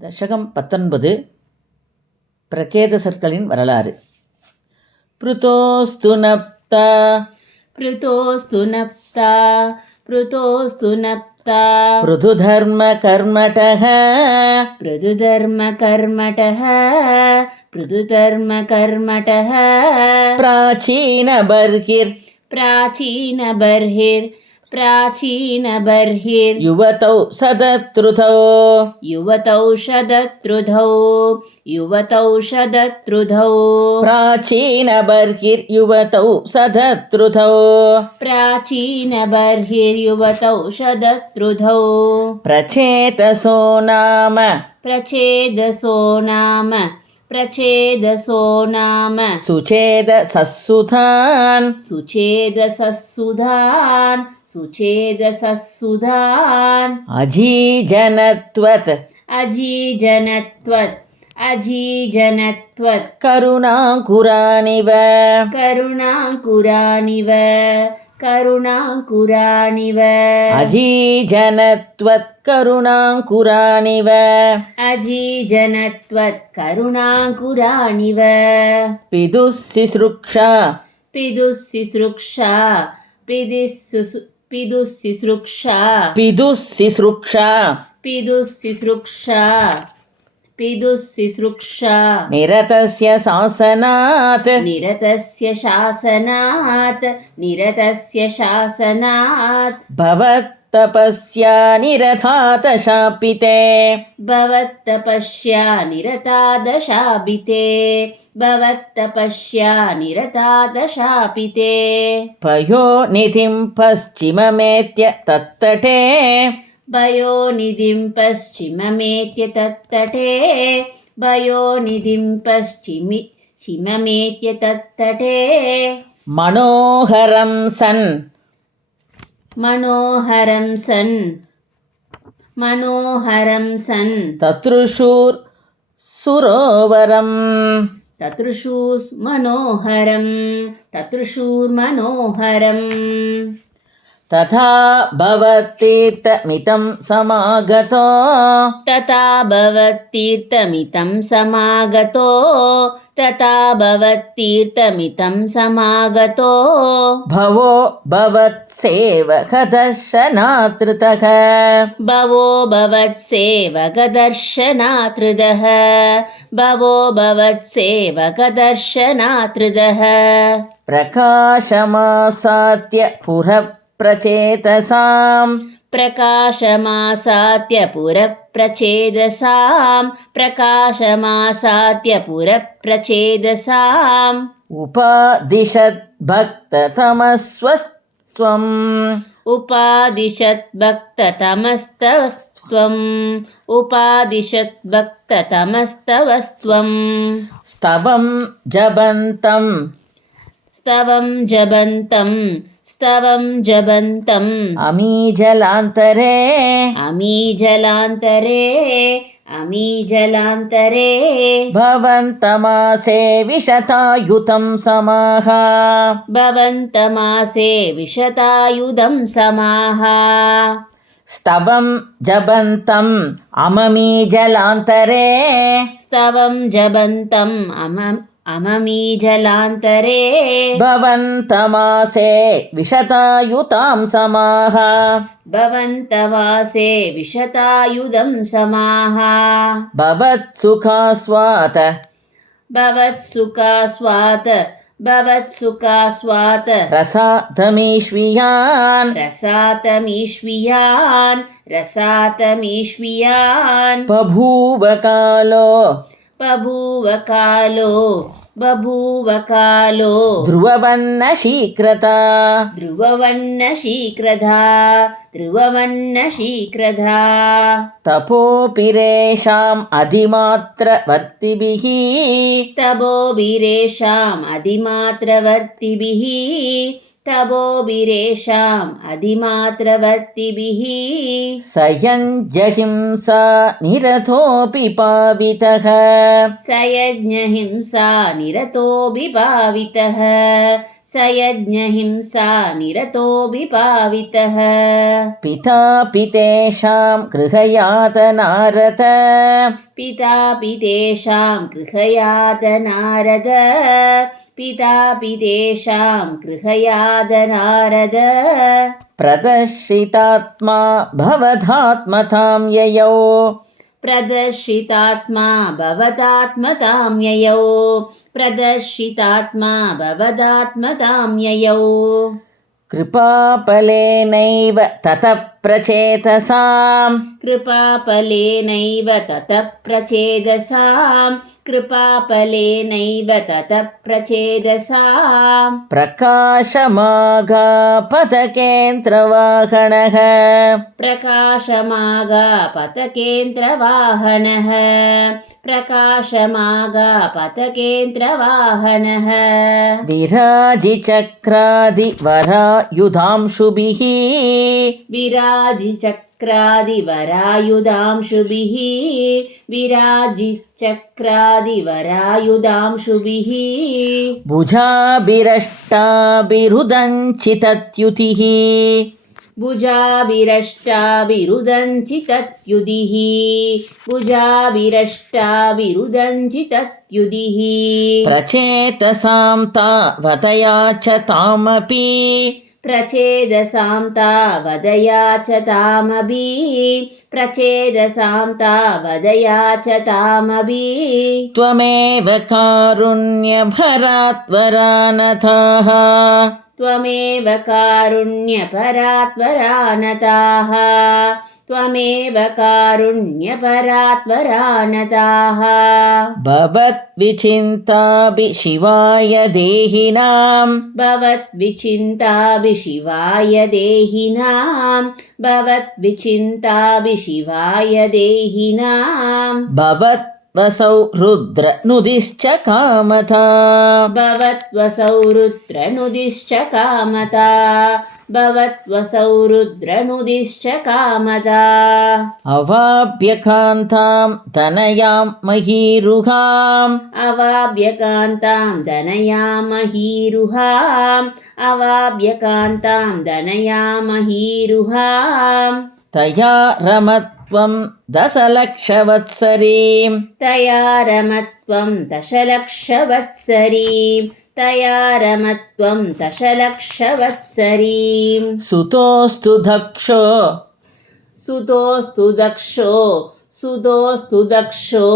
தசகம் 19 பிரச்சேதசர்களின் வரலாறு. ப்ருதோஸ்து நப்தா ப்ருதோஸ்து நப்தா ப்ருதோஸ்து நப்தா ப்ருதுதர்ம கர்மடஹ ப்ருதுதர்ம கர்மடஹ ப்ருதுதர்ம கர்மடஹ பிராச்சீன பர்ஹிர் ಪ್ರಾಚೀನ ಬರ್ಹಿರ್ ಪ್ರಾಚೀನ ಬರ್ಹಿರ್ ಯುವತೌ ಸದತೃತೌ ಯುವತೌಷಧತೃಧೌ ಯುವತೌಷಧತೃಧೌ ಪ್ರಾಚೀನ ಬರ್ಹಿರ್ ಯುವತೌ ಸದತೃತೌ ಪ್ರಾಚೀನ ಬರ್ಹಿರ್ ಯುವತೌಷಧತೃಧೌ ಪ್ರಚೇತಸೋ ನಾಮ ಪ್ರಚೇದಸೋ ನಾಮ ಪ್ರಚೇದಸೋ ನಾಮ ಸುಚೇದ ಸಸ್ಸುಧಾನ್ ಸುಚೇದಸಸ್ಸುಧಾನ್ ಸುಚೇದಸಸ್ಸುಧಾನ್ ಅಜೀಜನತ್ವತ್ ಅಜೀಜನತ್ವತ್ ಅಜೀಜನತ್ವತ್ ಕರುಣಾಂಕುರಾನಿವ ಕರುಣಾಂಕುರಾನಿವ ಕರುಣಾಂಕುರಾನಿವ ಅಜೀಜನತ್ವತ್ ಕರುಣಾಂಕುರಾನಿವ ಅಜೀಜನತ್ವತ್ ಕರುಣಾಂಕುರಾನಿವ ಪಿದುಸ್ಸಿಸೃಕ್ಷಾ ಪಿದುಸ್ಸಿಸೃಕ್ಷಾ ಪಿದುಸ್ಸಿಸೃಕ್ಷಾ ಪಿದುಸ್ಸಿಸೃಕ್ಷಾ ಪಿದುಸ್ಸಿಸೃಕ್ಷಾ ಪಿದುಸ್ಸಿಸೃಕ್ಷಾ ನಿರತಸ್ಯ ಶಾಸನಾತ್ ನಿರತಸ್ಯ ಶಾಸನಾತ್ ನಿರತಸ್ಯ ಶಾಸನಾತ್ ಭವತ್ತಪಸ್ಯಾ ನಿರತಾತ ಶಾಪಿತೆ ಭವತ್ತಪಸ್ಯಾ ನಿರತಾದ ಶಾಪಿತೆ ಭವತ್ತಪಸ್ಯಾ ನಿರತಾದ ಶಾಪಿತೆ ಪಯೋನಿಧಿಂ ಪಶ್ಚಿಮಮೇತ್ಯ ತತ್ತಟೇ ಭಯೋನಿಧಿಂ ಪಶ್ಚಿಮಮೇತ್ಯ ತತ್ತಟೇ ಭಯೋನಿಧಿಂ ಪಶ್ಚಿಮಮೇತ್ಯ ತತ್ತಟೇ ಮನೋಹರಂ ಸನ್ ಮನೋಹರಂ ಸನ್ ಮನೋಹರಂ ಸನ್ ತತೃಷೂರ್ ಸುರೋವರಂ ತತೃಷೂಸ್ ಮನೋಹರಂ ತತೃಷೂರ್ಮನೋಹರಂ ತಥಾ ಭವತೀರ್ಥಮಿತಂ ಸಮಾಗತೋ ತಥಾ ಭವತೀರ್ಥಮಿತಂ ಸಮಾಗತೋ ತಥಾ ಭವತೀರ್ಥಮಿತಂ ಸಮಾಗತೋ ಭವೋ ಭವತ್ಸೇವಕದರ್ಶನಾತೃತಃ ಭವೋ ಭವತ್ಸೇವಕದರ್ಶನಾತೃದಃ ಭವೋ ಭವತ್ಸೇವಕದರ್ಶನಾತೃದಃ ಪ್ರಕಾಶಮಾಸಾತ್ಯ ಪುರಪ್ರಚೇತಸಾಂ ಪ್ರಕಾಶಮಾಸಾತ್ಯ ಪುರಪ್ರಚೇದಸಾಂ ಪ್ರಕಾಶಮಾಸಾತ್ಯ ಪುರಪ್ರಚೇದಸಾಂ ಉಪಾದಿಶತ್ ಭಕ್ತತಮಸ್ವಸ್ತ್ವಂ ಉಪಾದಿಶತ್ ಭಕ್ತತಮಸ್ತವಸ್ತ್ವಂ ಉಪಾದಿಶತ್ ಭಕ್ತತಮಸ್ತವಸ್ತ್ವಂ ಸ್ತವಂ ಜಬಂತಂ ಸ್ತವಂ ಜಬಂತಂ ಸ್ತವಂ ಜಬಂತಂ ಅಮೀಜಲಾಂತರೇ ಅಮೀಜಲಾಂತರೇ ಅಮೀಜಲಾಂತರೇ ಭವಂತಮಾಸೇ ವಿಶತಾಯುತಂ ಸಮಾಹ ಭವಂತಮಾಸೇ ವಿಶತಾಯುಧಂ ಸಮಾಹ ಸ್ತವಂ ಜಬಂತಂ ಅಮಮೀಜಲಾಂತರೇ ಸ್ತವಂ ಜಬಂತಂ ಅಮಮೀಜಲಾಂತರೇ ಭವಂತಮಾಸೇ ವಿಶತಾಯುತಾಂ ಸಮಾಹ ಭವಂತಮಾಸೇ ವಿಶತಾಯುಧಂ ಸಮಾಹ ಭವತ್ಸುಖಾಸ್ವಾತ ಭವತ್ಸುಖಾಸ್ವಾತ್ ಭವತ್ಸುಖಾಸ್ವಾತ್ ರಸಾತಮೀಶ್ವಿಯಾನ್ ರಸಾತಮೀಶ್ವಿಯಾನ್ ರಸಾತಮೀಶ್ವಿಯಾನ್ ಬಭೂವ ಕಾಲೋ ಬಭೂವ ಕಾಲೋ ಬಭೂವ ಕಾಲೋ ಧ್ರುವವನ್ನ ಶೀಘ್ರತ ಧ್ರುವವನ್ನ ಶೀಘ್ರಧಾ ಧ್ರುವವನ್ನ ಶೀಘ್ರಧಾ ತಪೋಪಿರೇಷಾಂ ಅಧಿಮಾತ್ರವರ್ತಿಭಿಃ ತಪೋಭಿರೇಷಾಂ ಅಧಿಮಾತ್ರವರ್ತಿಭಿಃ ತಪೋಭಿರೇಷಾಂ ಅಧಿಮಾತ್ರವರ್ತಿಭಿಃ ಸಯಂಜಹಿಂಸಾ ನಿರತೋಪಿ ಪಾವಿತಃ ಸಯಜ್ಞಹಿಂಸಾ ನಿರತೋಭಿಭಾವಿತಃ स यज्ञहिंसा निरतोऽपि पावितः पितापि तेषां गृहयातनारत पितापि तेषां गृहयातनारद पितापि तेषां गृहयातनारद प्रदर्शितात्मा भवदात्मतां ययौ प्रदर्शितात्मा भवदात्मतां ययौ प्रदर्शितात्मा भवदात्मतां ययौ कृपापलेनैव ततः प्रचेतसां कृपापलेनैव ततः प्रचेदसां कृपापलेनैव ततः प्रचेदसां प्रकाशमागापथकेन्द्रवाहनः प्रकाशमागापथकेन्द्रवाहनः प्रकाशमागापथकेन्द्रवाहनः विराजिचक्रादिवरायुधांशुभिः विराजिचक्रादिवरायुधांशुभिः विराजिचक्रादिवरायुधांशुभिः भुजाभिरष्टाभिरुदञ्चितत्युतिः भुजाभिरष्टाभिरुदञ्चितत्युदिः भुजाभिरष्टाभिरुदञ्चितत्युदिः प्रचेतसां तावतया च तामपि प्रचेदसां तावदया च तामभि प्रचेदसां तावदया च तामभि त्वमेव कारुण्यभरात्वरानताः त्वमेव कारुण्यपरात्परानताः त्वमेव कारुण्यपरात्परानताः भवद्विचिन्ताभिशिवाय देहिनां भवद्विचिन्ताभिशिवाय देहिनां भवद्विचिन्ताभिशिवाय देहिनां भवद्वसौ रुद्रनुदिश्च कामता भवद्वसौ रुद्रनुदिश्च कामता भवद्वसौ रुद्रनुदिश्च कामता अवाप्यकान्तां तनयां महीरुहाम् अवाप्यकान्तां दनयामहीरुहाम् अवाप्यकान्तां दनयामहीरुहाम् तया रमत्वं दशलक्षवत्सरीं तया रमत्वं दशलक्षवत्सरीं तया रमत्वं दशलक्षवत्सरीं सुतोऽस्तु दक्षो सुतोऽस्तु दक्षो सुतोऽस्तु दक्षो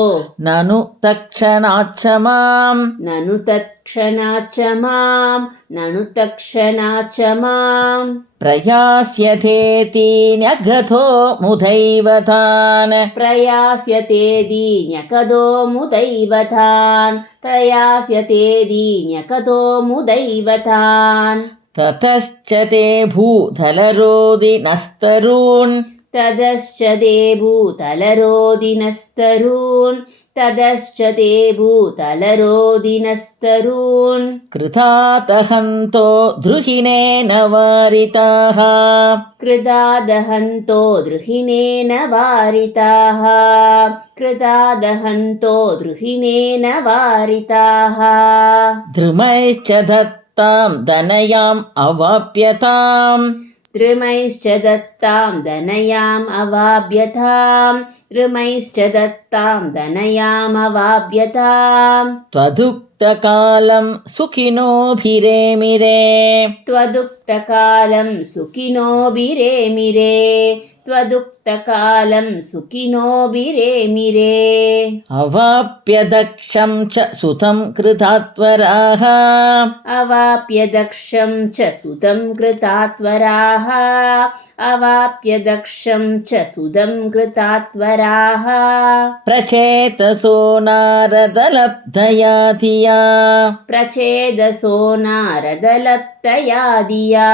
ननु तक्षणाच्च मां ननु तत्क्षणाच्च मां ननु तत्क्षणाच्च मां प्रयास्यथेति न्यगतो मुदैव तान् प्रयास्यते दीन्यकदो मुदैवतान् प्रयास्यते दीन्यकदो मुदैवतान् ततश्च ते भूधलरोदिनस्तरून् ततश्च ते भूतलरोदिनस्तरून् ततश्च ते भूतलरोदिनस्तरून् कृतातहन्तो द्रुहिणेन वारिताः कृतादहन्तो द्रुहिणेन वारिताः कृतादहन्तो द्रुहिणेन वारिताः द्रुमैश्च दत्तां दनयाम् अवाप्यताम् द्रुमैश्च दत्तां दनयाम् अवाप्यताम् द्रुमैश्च दत्तां दनयाम् अवाप्यताम् त्वदुक्तकालं सुखिनोभिरेमिरे त्वदुक्तकालं सुखिनोभिरेमिरे त्वदुक्तकालं सुखिनोभिरेमिरे अवाप्य दक्षं च सुतं कृतात्वराः अवाप्य दक्षं च सुतं कृतात्वराः अवाप्य दक्षं च सुतं कृतात्वराः प्रचेतसो नारदलब्धया धिया प्रचेदसो नारदलप्तया दिया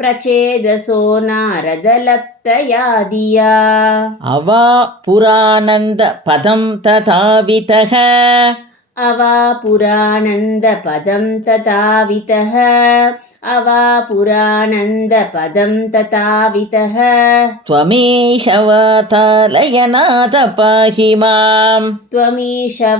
प्रचेदसो नारदलप्तया दिया अवापुरानन्दपदं तथावितः अवापुरानन्दपदं तथावितः अवापुरानन्दपदं तथावितः त्वमीशवातालयनाथ पाहि माम् त्वमीशवातालयनाद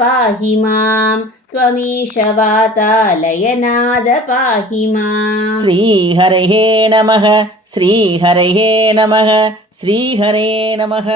पाहि मां त्वमीश वातालयनाद पाहि माम् श्रीहरये नमः श्रीहरये नमः श्रीहरे नमः